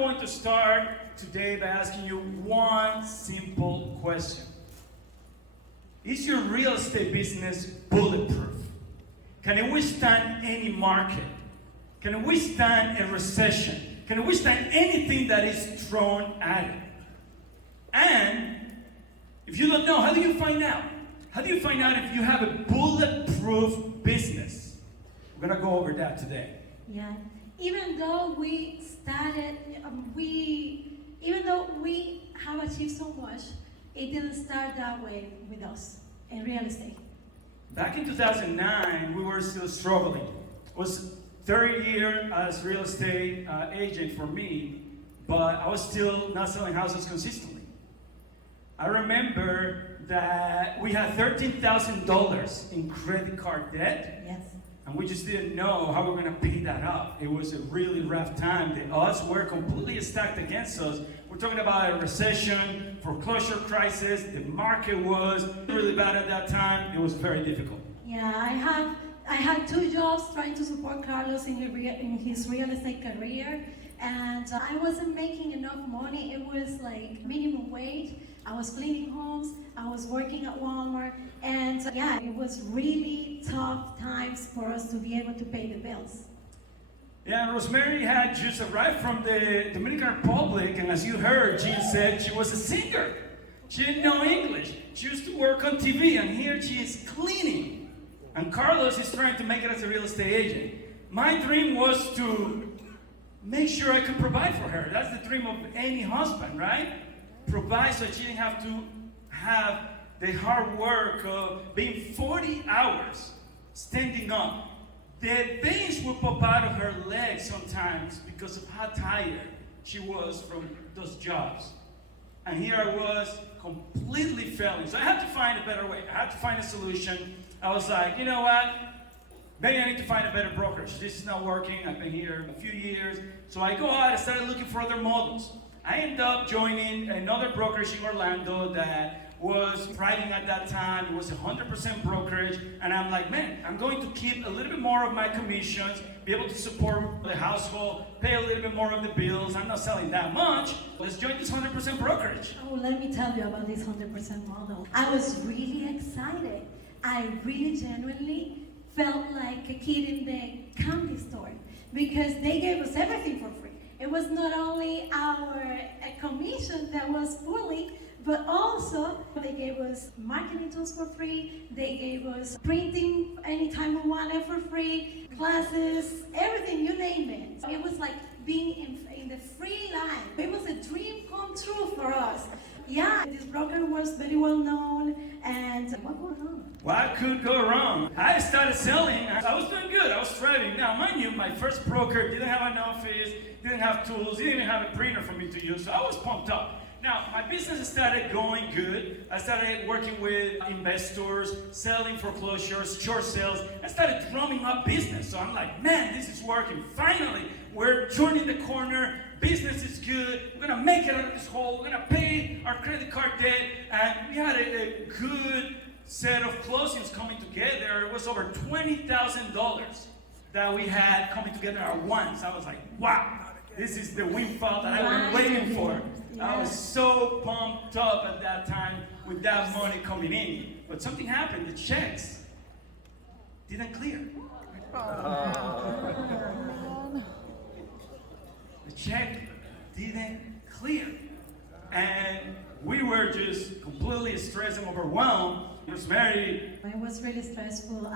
going to start today by asking you one simple question. Is your real estate business bulletproof? Can it withstand any market? Can it withstand a recession? Can it withstand anything that is thrown at it? And if you don't know, how do you find out? How do you find out if you have a bulletproof business? We're going to go over that today. Yeah. Even though we started, even though we have achieved so much, it didn't start that way with us in real estate. Back in 2009, we were still struggling. It was third year as real estate agent for me, but I was still not selling houses consistently. I remember that we had $13,000 in credit card debt. Yes. And we just didn't know how we were going to pay that up. It was a really rough time. The odds were completely stacked against us. We're talking about a recession, foreclosure crisis. The market was really bad at that time. It was very difficult. Yeah, I had 2 jobs trying to support Carlos in his real estate career, and I wasn't making enough money. It was like minimum wage. I was cleaning homes, I was working at Walmart, and yeah, it was really tough times for us to be able to pay the bills. Yeah, Rosemary had just arrived from the Dominican Republic, and as you heard, Jean said she was a singer. She didn't know English. She used to work on TV, and here she is cleaning. And Carlos is trying to make it as a real estate agent. My dream was to make sure I could provide for her. That's the dream of any husband, right? Provide so she didn't have to have the hard work of being 40 hours standing up. The veins would pop out of her legs sometimes because of how tired she was from those jobs. And here I was completely failing. So I had to find a better way. I had to find a solution. I was like, you know what? Maybe I need to find a better brokerage. This is not working. I've been here a few years. So I go out and started looking for other models. I ended up joining another brokerage in Orlando that was thriving at that time. It was 100% brokerage. And I'm like, man, I'm going to keep a little bit more of my commissions, be able to support the household, pay a little bit more of the bills. I'm not selling that much. Let's join this 100% brokerage. Oh, let me tell you about this 100% model. I was really excited. I really genuinely felt like a kid in the candy store because they gave us everything for free. It was not only our commission that was fully, but also they gave us marketing tools for free, they gave us printing anytime we wanted for free, classes, everything, you name it. It was like being in the free line. It was a dream come true for us. Yeah, this broker was very well known, and what went wrong? What could go wrong? I started selling. I was doing good. I was thriving. Now, mind you, my first broker didn't have an office, didn't have tools, didn't even have a printer for me to use, so I was pumped up. Now, my business started going good. I started working with investors, selling foreclosures, short sales. I started drumming up business. So I'm like, man, this is working. Finally, we're turning the corner. Business is good. We're going to make it out of this hole. We're going to pay our credit card debt. And we had a good set of closings coming together. It was over $20,000 that we had coming together at once. I was like, wow, this is the windfall that I've been waiting for. I was so pumped up at that time with that money coming in. But something happened. The checks didn't clear. The check didn't clear. And we were just completely stressed and overwhelmed. Rosemary. It was really stressful.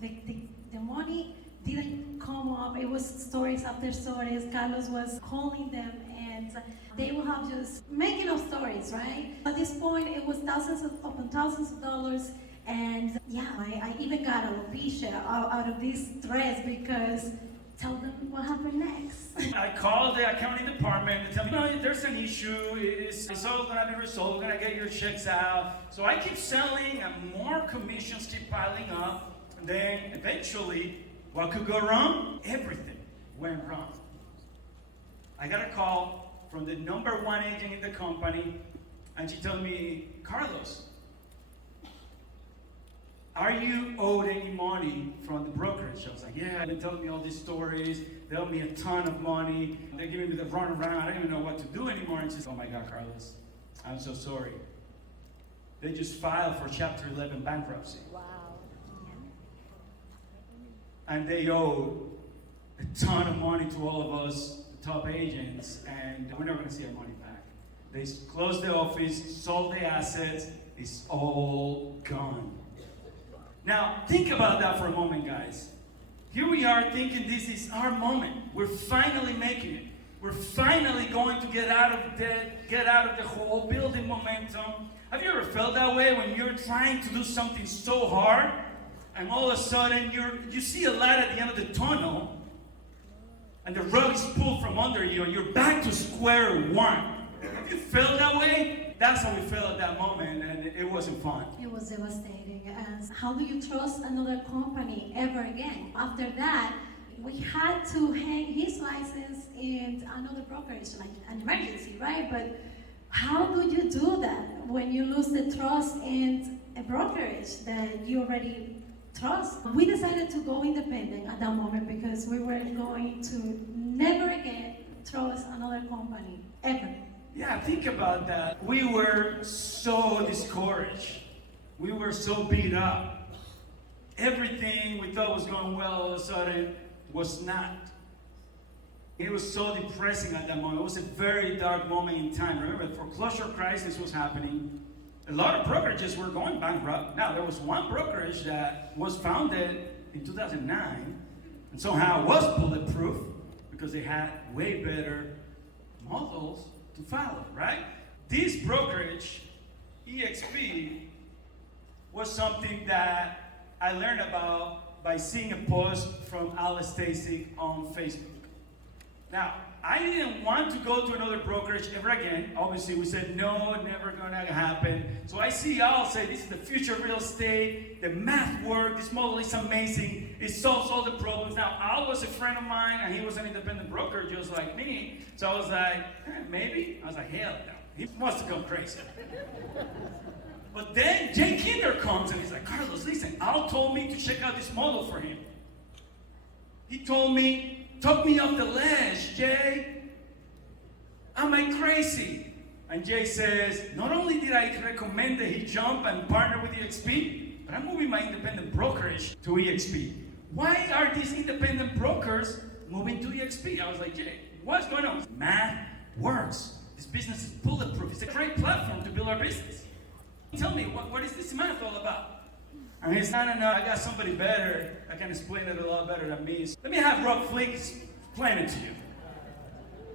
The money didn't come up. It was stories after stories. Carlos was calling them, and they would have just making up stories, right? At this point, it was thousands upon thousands of dollars, and yeah, I even got alopecia out of this stress because tell them what happened next. I called the accounting department and tell me, no, there's an issue. It's all going to be resolved. We're going to get your checks out. So I keep selling, and more commissions keep piling up. And then eventually, what could go wrong? Everything went wrong. I got a call from the number one agent in the company, and she told me, Carlos, are you owed any money from the brokerage? I was like, yeah, they're telling me all these stories. They owe me a ton of money. They're giving me the runaround. I don't even know what to do anymore. And she said, oh my God, Carlos, I'm so sorry. They just filed for Chapter 11 bankruptcy. Wow. And they owe a ton of money to all of us, the top agents, and we're never going to see our money back. They closed the office, sold the assets. It's all gone. Now, think about that for a moment, guys. Here we are thinking this is our moment. We're finally making it. We're finally going to get out of debt, get out of the hole, building momentum. Have you ever felt that way when you're trying to do something so hard and all of a sudden you see a light at the end of the tunnel and the rug is pulled from under you and you're back to square one? Have you felt that way? That's how we felt at that moment, and it wasn't fun. It was devastating. And how do you trust another company ever again? After that, we had to hang his license in another brokerage, like an emergency, right? But how do you do that when you lose the trust in a brokerage that you already trust? We decided to go independent at that moment because we were going to never again trust another company, ever. Yeah, think about that. We were so discouraged. We were so beat up. Everything we thought was going well all of a sudden was not. It was so depressing at that moment. It was a very dark moment in time. Remember, the foreclosure crisis was happening. A lot of brokerages were going bankrupt. Now, there was one brokerage that was founded in 2009 and somehow was bulletproof because they had way better models to follow, right? This brokerage, EXP, was something that I learned about by seeing a post from Alice Stacy on Facebook. Now, I didn't want to go to another brokerage ever again. Obviously, we said, no, never gonna happen. So I see Al say, this is the future of real estate. The math works. This model is amazing. It solves all the problems. Now, Al was a friend of mine, and he was an independent broker just like me. So I was like, maybe? I was like, hell no. He must have gone crazy. But then Jay Kinder comes, and he's like, Carlos, listen, Al told me to check out this model for him. He told me, took me off the ledge, Jay. Am I crazy? And Jay says, not only did I recommend that he jump and partner with EXP, but I'm moving my independent brokerage to EXP. Why are these independent brokers moving to EXP? I was like, Jay, what's going on? Math works. This business is bulletproof. It's a great platform to build our business. Tell me, what is this math all about? And he's like, no, I got somebody better. I can explain it a lot better than me. So let me have Rob Flick explain it to you.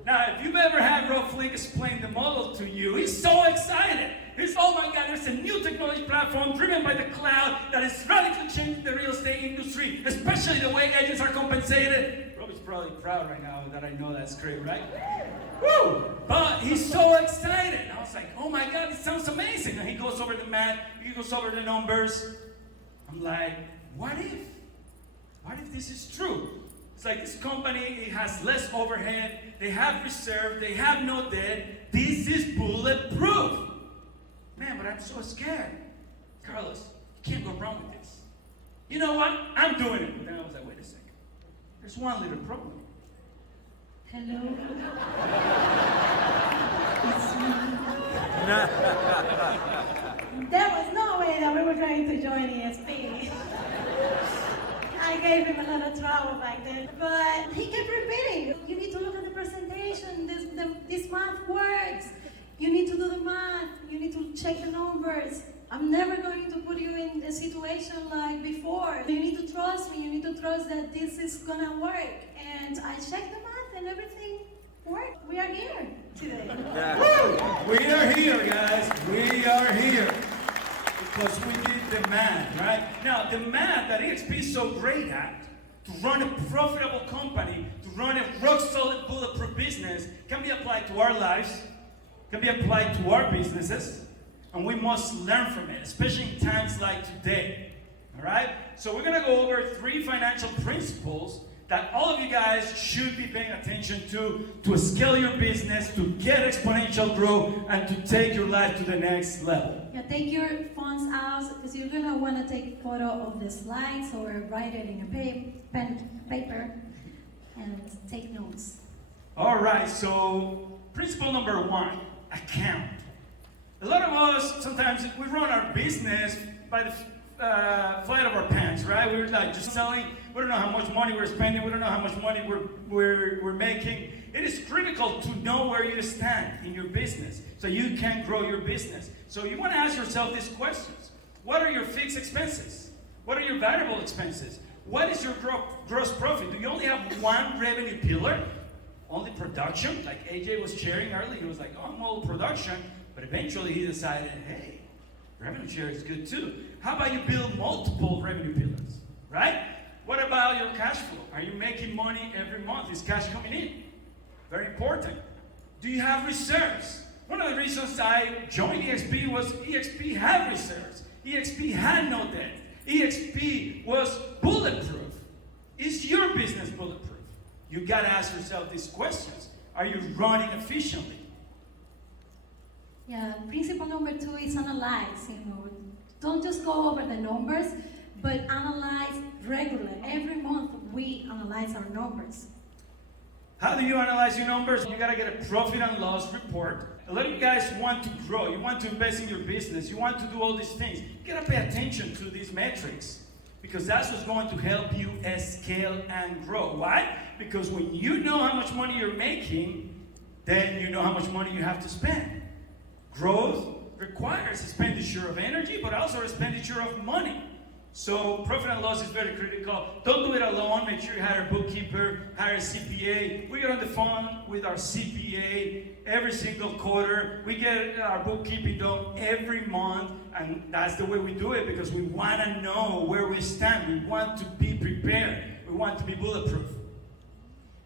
Now, if you've ever had Rob Flick explain the model to you, he's so excited. He's, oh my God, there's a new technology platform driven by the cloud that is radically changing the real estate industry, especially the way agents are compensated. Rob is probably proud right now that I know that's great, right? Woo! But he's so excited. I was like, oh my God, it sounds amazing. And he goes over the math, he goes over the numbers. I'm like, what if? What if this is true? It's like this company, it has less overhead, they have reserve, they have no debt. This is bulletproof. Man, but I'm so scared. Carlos, you can't go wrong with this. You know what? I'm doing it. But then I was like, wait a second. There's one little problem. Hello? There was no way that we were going to join EXP. I gave him a lot of trouble back then, but he kept repeating, you need to look at the presentation, this math works. You need to do the math, you need to check the numbers. I'm never going to put you in a situation like before. You need to trust me, you need to trust that this is gonna work. And I checked the math and everything worked. We are here today. Yeah. We are here, guys. We are here. Because we did the math, right? Now, the math that EXP is so great at, to run a profitable company, to run a rock-solid, bulletproof business, can be applied to our lives, can be applied to our businesses, and we must learn from it, especially in times like today, all right? So we're going to go over 3 financial principles that all of you guys should be paying attention to scale your business, to get exponential growth, and to take your life to the next level. Yeah, take your phones out because you're gonna want to take a photo of the slides or write it in a paper and take notes. All right, so principle number 1, account. A lot of us, sometimes we run our business by the flight of our pants, right? We're like just selling. We don't know how much money we're spending. We don't know how much money we're making. It is critical to know where you stand in your business so you can grow your business. So you want to ask yourself these questions. What are your fixed expenses? What are your variable expenses? What is your gross profit? Do you only have one revenue pillar? Only production? Like AJ was sharing earlier, he was like, oh, I'm all production. But eventually he decided, hey, revenue share is good too. How about you build multiple revenue pillars, right? What about your cash flow? Are you making money every month? Is cash coming in? Very important. Do you have reserves? One of the reasons I joined EXP was EXP had reserves. EXP had no debt. EXP was bulletproof. Is your business bulletproof? You gotta ask yourself these questions. Are you running efficiently? Yeah, principle number 2 is analyze. Don't just go over the numbers, but analyze regularly. Every month we analyze our numbers. How do you analyze your numbers? You gotta get a profit and loss report. A lot of you guys want to grow. You want to invest in your business. You want to do all these things. You gotta pay attention to these metrics because that's what's going to help you scale and grow. Why? Because when you know how much money you're making, then you know how much money you have to spend. Growth requires expenditure of energy, but also expenditure of money. So profit and loss is very critical. Don't do it alone. Make sure you hire a bookkeeper, hire a CPA. We get on the phone with our CPA every single quarter. We get our bookkeeping done every month, and that's the way we do it because we want to know where we stand. We want to be prepared. We want to be bulletproof.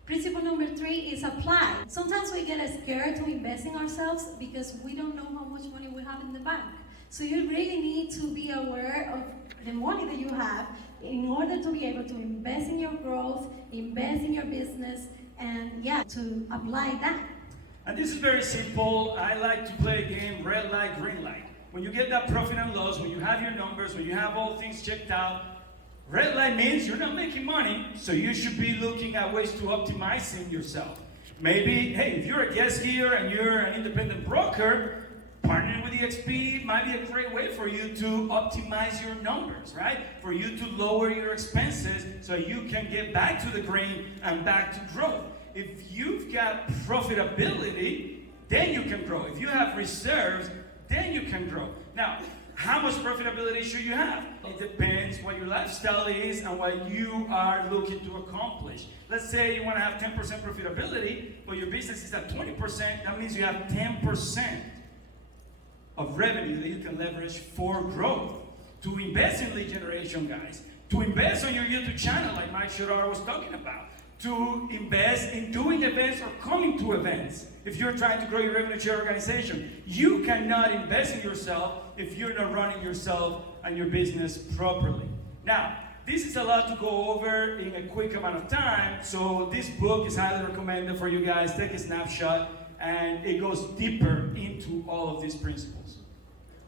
Principle number 3 is apply. Sometimes we get scared to invest in ourselves because we don't know how much money we have in the bank. So you really need to be aware of the money that you have in order to be able to invest in your growth, invest in your business, and to apply that. And this is very simple. I like to play a game, red light, green light. When you get that profit and loss, when you have your numbers, when you have all things checked out, red light means you're not making money, so you should be looking at ways to optimizing yourself. Maybe, hey, if you're a guest here and you're an independent broker, partnering with EXP might be a great way for you to optimize your numbers, right? For you to lower your expenses so you can get back to the green and back to growth. If you've got profitability, then you can grow. If you have reserves, then you can grow. Now, how much profitability should you have? It depends what your lifestyle is and what you are looking to accomplish. Let's say you want to have 10% profitability, but your business is at 20%. That means you have 10% of revenue that you can leverage for growth. To invest in lead generation, guys. To invest on your YouTube channel, like Mike Sherrod was talking about. To invest in doing events or coming to events. If you're trying to grow your revenue share organization, you cannot invest in yourself if you're not running yourself and your business properly. Now, this is a lot to go over in a quick amount of time, so this book is highly recommended for you guys. Take a snapshot, and it goes deeper into all of these principles.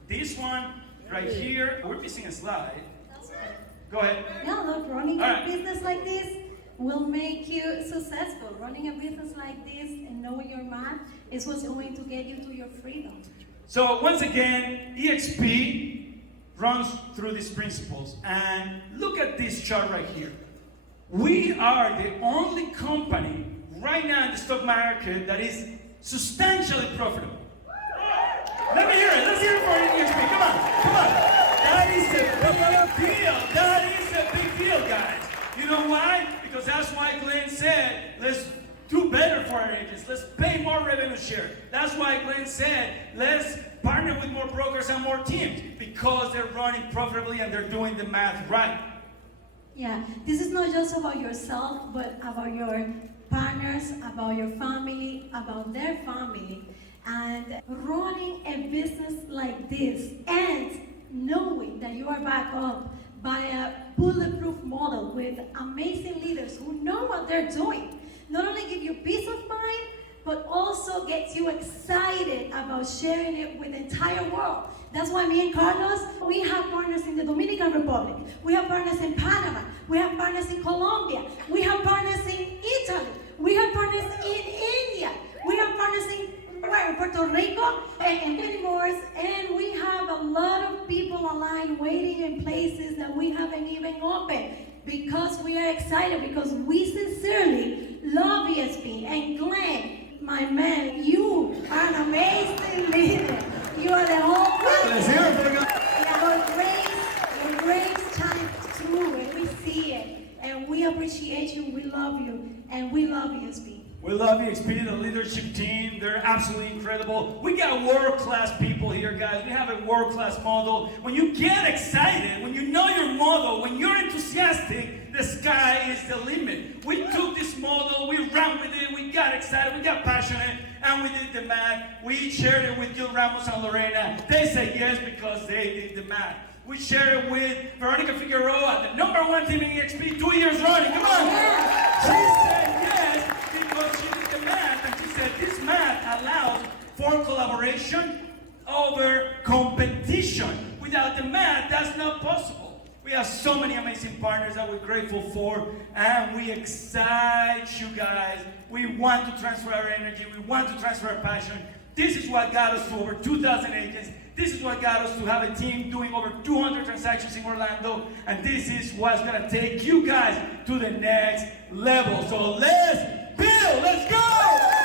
This one right here, we're missing a slide. Go ahead. Yeah, look, running a business like this will make you successful. Running a business like this and knowing your math is what's going to get you to your freedom. So once again, EXP runs through these principles. And look at this chart right here. We are the only company right now in the stock market that is substantially profitable. Let me hear it. Let's hear it for EXP. Come on, come on. That is a big deal. That is a big deal, guys. You know why? Because that's why Glenn said, let's do better for our agents. Let's pay more revenue share. That's why Glenn said, let's partner with more brokers and more teams. Because they're running profitably and they're doing the math right. Yeah, this is not just about yourself, but about your partners, about your family, about their family. And running a business like this and knowing that you are backed up by a bulletproof model with amazing leaders who know what they're doing. Not only give you peace of mind, but also gets you excited about sharing it with the entire world. That's why me and Carlos, we have partners in the Dominican Republic, we have partners in Panama, we have partners in Colombia, we have partners in Italy, we have partners in India, we have partners in Puerto Rico, and many more, and we have a lot of people aligned waiting in places that we haven't even opened, because we are excited, because we sincerely love EXP. And Glenn, my man, you are an amazing leader. You are the whole your grace shines through, and we see it. And we appreciate you, we love you, and we love EXP. We love EXP, the leadership team. They're absolutely incredible. We got world-class people here, guys. We have a world-class model. When you get excited, when you know your model, when you're enthusiastic, the sky is the limit. We took this model, we ran with it, we got excited, we got passionate, and we did the math. We shared it with Gil Ramos and Lorena. They said yes because they did the math. We shared it with Veronica Figueroa, the #1 team in EXP, 2 years running. Come on! She said yes because she did the math, and she said this math allows for collaboration over competition. Without the math, that's not possible. We have so many amazing partners that we're grateful for, and we excite you guys. We want to transfer our energy, we want to transfer our passion. This is what got us to over 2,000 agents. This is what got us to have a team doing over 200 transactions in Orlando. And this is what's gonna take you guys to the next level. So let's build, let's go!